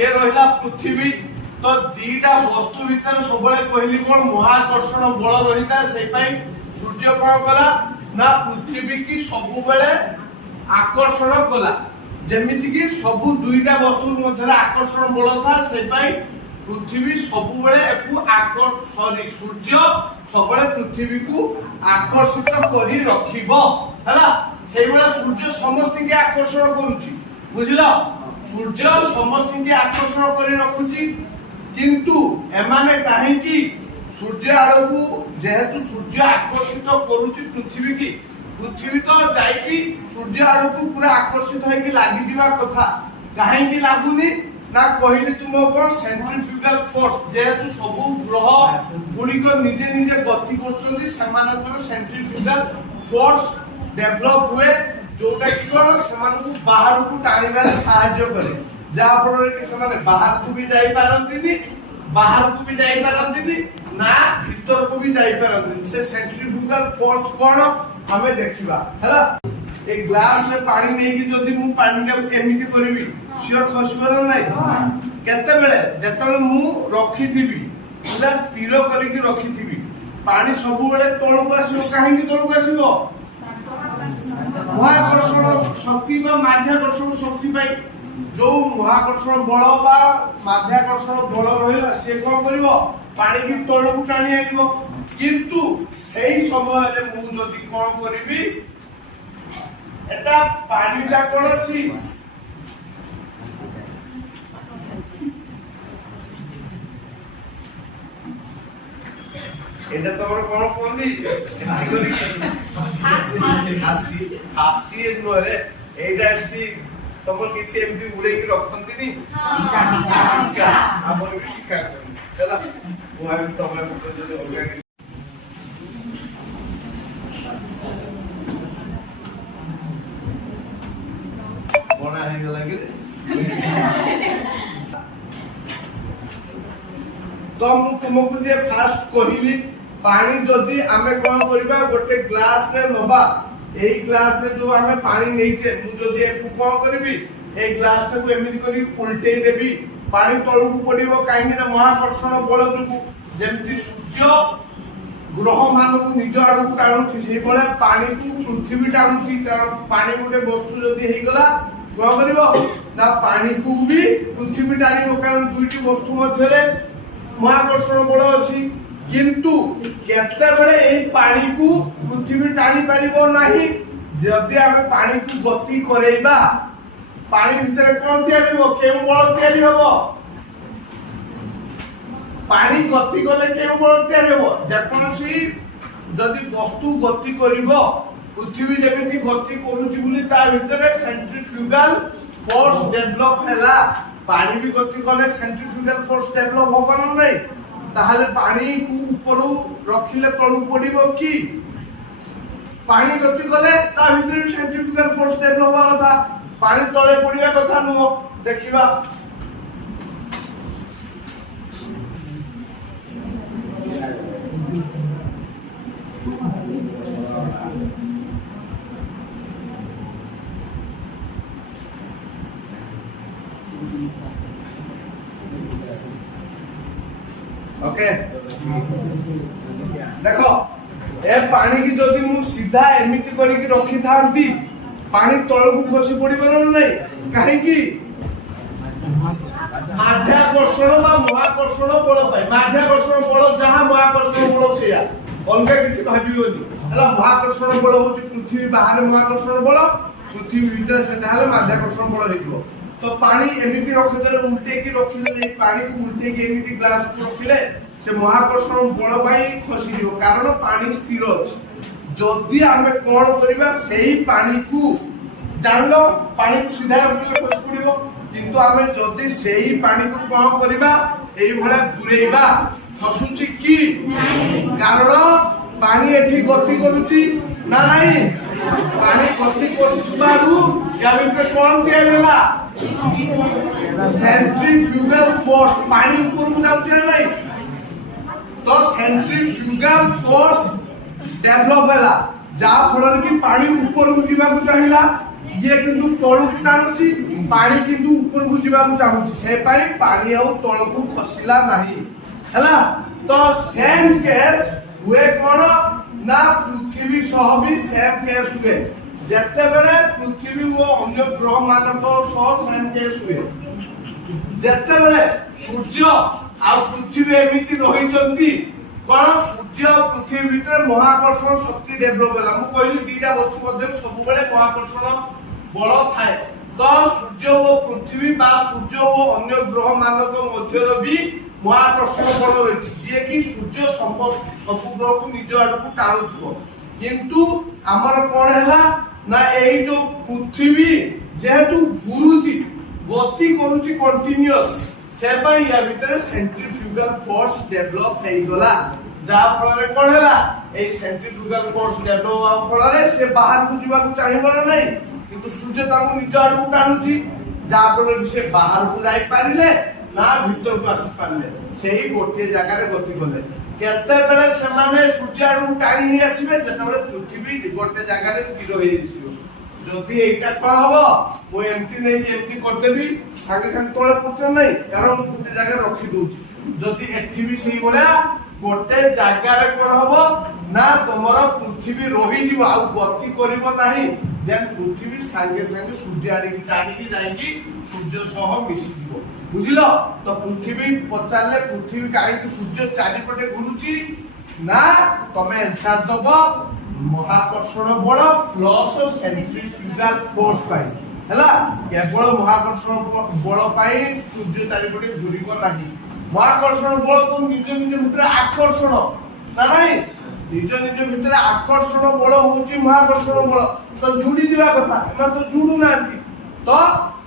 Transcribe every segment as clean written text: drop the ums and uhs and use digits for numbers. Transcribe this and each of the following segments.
ये रहिला पृथ्वी तो दीटा वस्तु भीतर सबले कहली कोन महाकर्षण बल रहिता सेई पई सूर्य कोन कला ना पृथ्वी की सबु बेले आकर्षण कला जेमिति की सबु दुईटा वस्तु मध्य आकर्षण बल था सेई पई पृथ्वी सबु बेले एकु सूर्य सबले पृथ्वी को आकर्षित करी रखिबो हला सेई बेले सूर्य समस्त के आकर्षण करूची बुझिला सूर्य समस्त के आकर्षण करी रखुची किंतु एमाने काहे की सूर्य आड़कू जेहेतु सूर्य आकर्षित करूची पृथ्वी तो जाईकी सूर्य आड़कू पूरा आकर्षित होई लागि जिबा कथा काहे की लागुनी ना कहली तुम कोन सेंट्रीफ्यूगल फोर्स जेहेतु सब ग्रह गुडी को निजे निजे गति करचोंदी समानकर सेंट्रीफ्यूगल फोर्स डेवलप हुए जोटा की कोन समान को बाहर को टाणीबार सहायता करे जा फल कि समान बाहर को भी जाई पारंतिनी ना भीतर को भी जाई पारंतिनी से सेंट्रीफ्यूगल फोर्स कोन हमें देखिबा हला एक ग्लास में पानी नहीं कि जदी मु पानी के एमिति करबी श्योर खसबर नहीं केते बेले जेतले मु रखी थीबी पूरा स्थिर करी के रखी थीबी पानी सब बेले तळु को आसीबो काहे की तळु को आसीबो महाकर्षण शक्ति बा माध्याकर्षण शक्ति पाई जो महाकर्षण बल बा माध्याकर्षण बल रहिला से कोन करिवो पानी की तळु को टाणी आनिबो किंतु सेही समय रे मु जदी कोन करबी एटा पानीटा कोन अछि एटा तमर कोन कोंदी एमती करी हासी नरे एटा एमती तमर किछि एमती उड़े की रखंती नी हमर भी शिक्षा चला वो है तमरे पुत्र जदी ओलिया कोना है गला के तो मु तुमको जे फास्ट कहिली पानी जदी आमे कोन करबा गोटे ग्लास रे नबा एई ग्लास रे जो आमे पानी नेइचे मु जदी एकु कोन करबी ए ग्लास को एमिति करी उल्टे देबी पानी तळु को पडिबो काहे ना महाकर्षण बल जुगु जेमति सूर्य ग्रह मान को निज आड़ को टाणुची सेही बळे पानी को पृथ्वी टाणुची कारण पानी गोटे वस्तु जदी हेई गला कोन करबो ना पानी को भी पृथ्वी टाणिबो कारण दुईटी वस्तु मध्य रे महाकर्षण बल अछि किंतु केते बेले ए पानी को पृथ्वी टाणी परिबो नाही जदी हम पानी को गति करेबा पानी भीतर कोन तयारिबो केउ बल तयारी होबो पानी गति गले केउ बल तयारी होबो जेकोनसी जदी वस्तु गति करिवो पृथ्वी जेमिति गति करूची बुली ता भीतर सेंट्रीफ्यूगल फोर्स डेवलप हैला पानी भी गति कले सेंट्रीफ्यूगल फोर्स डेवलप होबा नहीं ताहले पानी को ऊपर रखिले तळु पडिबो की पानी गति कले ता भीतर सेंट्रीफ्यूगल फोर्स डेवलप होबा कथा पानी तळे पडिया कथा नुहो देखिबा ओके देखो ए पानी की जदी मु सीधा एमिति करी की रखी थांती पानी तळ को खसी पडिबो नै काहे की माध्याकर्षण बा महाकर्षण बल पाई माध्याकर्षण बल जहां महाकर्षण बल सेया अलगा किछि भाबियोनी हला महाकर्षण बल होची पृथ्वी बाहर महाकर्षण बल पृथ्वी भीतर सेटा हला माध्याकर्षण बल हेतिबो तो पानी एमिति रखिले उल्टे की रखिले पानी को उल्टे की एमिति ग्लास को रखिले से महाकर्षण बल पाई खसी दियो कारण पानी स्थिर अछि जदी आमे कोन करिबा सेही पानी को जानलो पानी को सीधा रखिले खसी पड़िबो किंतु आमे जदी सेही पानी को कोन करिबा एई भला दुरेइबा खसुची की नाही कारण पानी एठी गति करूची ना नाही पानी गति करूछबारु या भीतर कोन दिया गेला सेंट्रीफ्यूगल फोर्स पानी ऊपर को जाउछ नै तो सेंट्रीफ्यूगल फोर्स डेवलप होला जा फल की पानी ऊपर को जीवा को चाहिला ये किंतु तळକୁ टाणुची पानी किंतु ऊपर को जीवाक चाहूची से पाई पानी आउ तळକୁ खसिला नाही हला तो सेम केस हुए कोन ना पृथ्वी सह भी सेम केस हुए जते बेले पृथ्वी वो अन्य ग्रह मानक सह सेम केस हुए जते बेले सूर्य आ पृथ्वी एमिति रहिचंती कोन सूर्य और पृथ्वी भीतर महाकर्षण शक्ति डेवलप होला मु कहली दीटा वस्तु मध्ये सब बेले महाकर्षण बल थाए तो सूर्य और पृथ्वी बा सूर्य और अन्य ग्रह मानक मध्यर भी महाकर्षण बल रही जे कि सूर्य सब ग्रह को निज आड़ को टाणुथबो किंतु हमर कोन हैला ना एई जो पृथ्वी जेहेतु घुरुची गति करूची कंटीन्यूअस से भाई या भीतर सेंट्रीफ्यूगल फोर्स डेवलप हे गला जा फल रे कोन हैला ए सेंट्रीफ्यूगल फोर्स डेवलप फल रे से बाहर को जीवा को चाहिबर नै किंतु सूर्य ताको निज आड़ को टाणुची जा फल से बाहर को जाई पारिले ना भीतर को आसी पारिले सेही गोटे जगह रे गति करले केते बेले से माने सूर्य आड़ को टाणी ही आसीबे जते बेले पृथ्वी गोटे जगह रे स्थिर होई जिवो যদি এইটা কোন হবো ও এমটি নেই এমটি করতে বি সাথে সাথে তলে পড়তে নাই কারণ গোটে জায়গা রাখি দউছি যদি এঠি বি সেই বলা গোটে জায়গারে কোন হবো না তোমার পৃথিবী রহি যাব আর গতি করিব নাই দেন পৃথিবী সাঙ্গে সাঙ্গে সূর্য আড়ি টানিকি যাইকি সূর্য সহ মিশি যাব বুঝিলো তো পৃথিবী পচারলে পৃথিবী কাইকি সূর্য চারিপটে ঘুরুচি না তুমি आंसर দব महाकर्षण बल प्लस सेंट्रीफ्यूगल फोर्स पाई हला केवल महाकर्षण बल पाई सूर्य चारिपटे घुरिबो नाही महाकर्षण बल तो निज निज भीतर आकर्षण ना नाही निज निज भीतर आकर्षण बल होची महाकर्षण बल तो जुड़ी जीवा कथा एमा तो जुडू नांती तो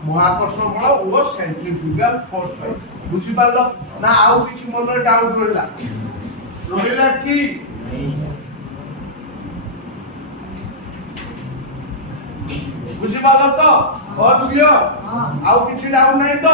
महाकर्षण बल ओ सेंट्रीफ्यूगल फोर्स पाई बुझी पालो ना आउ किछि मन रे डाउट रहिला कि बुझी पालो तो और क्लियर आउ किछि डाउट नहीं तो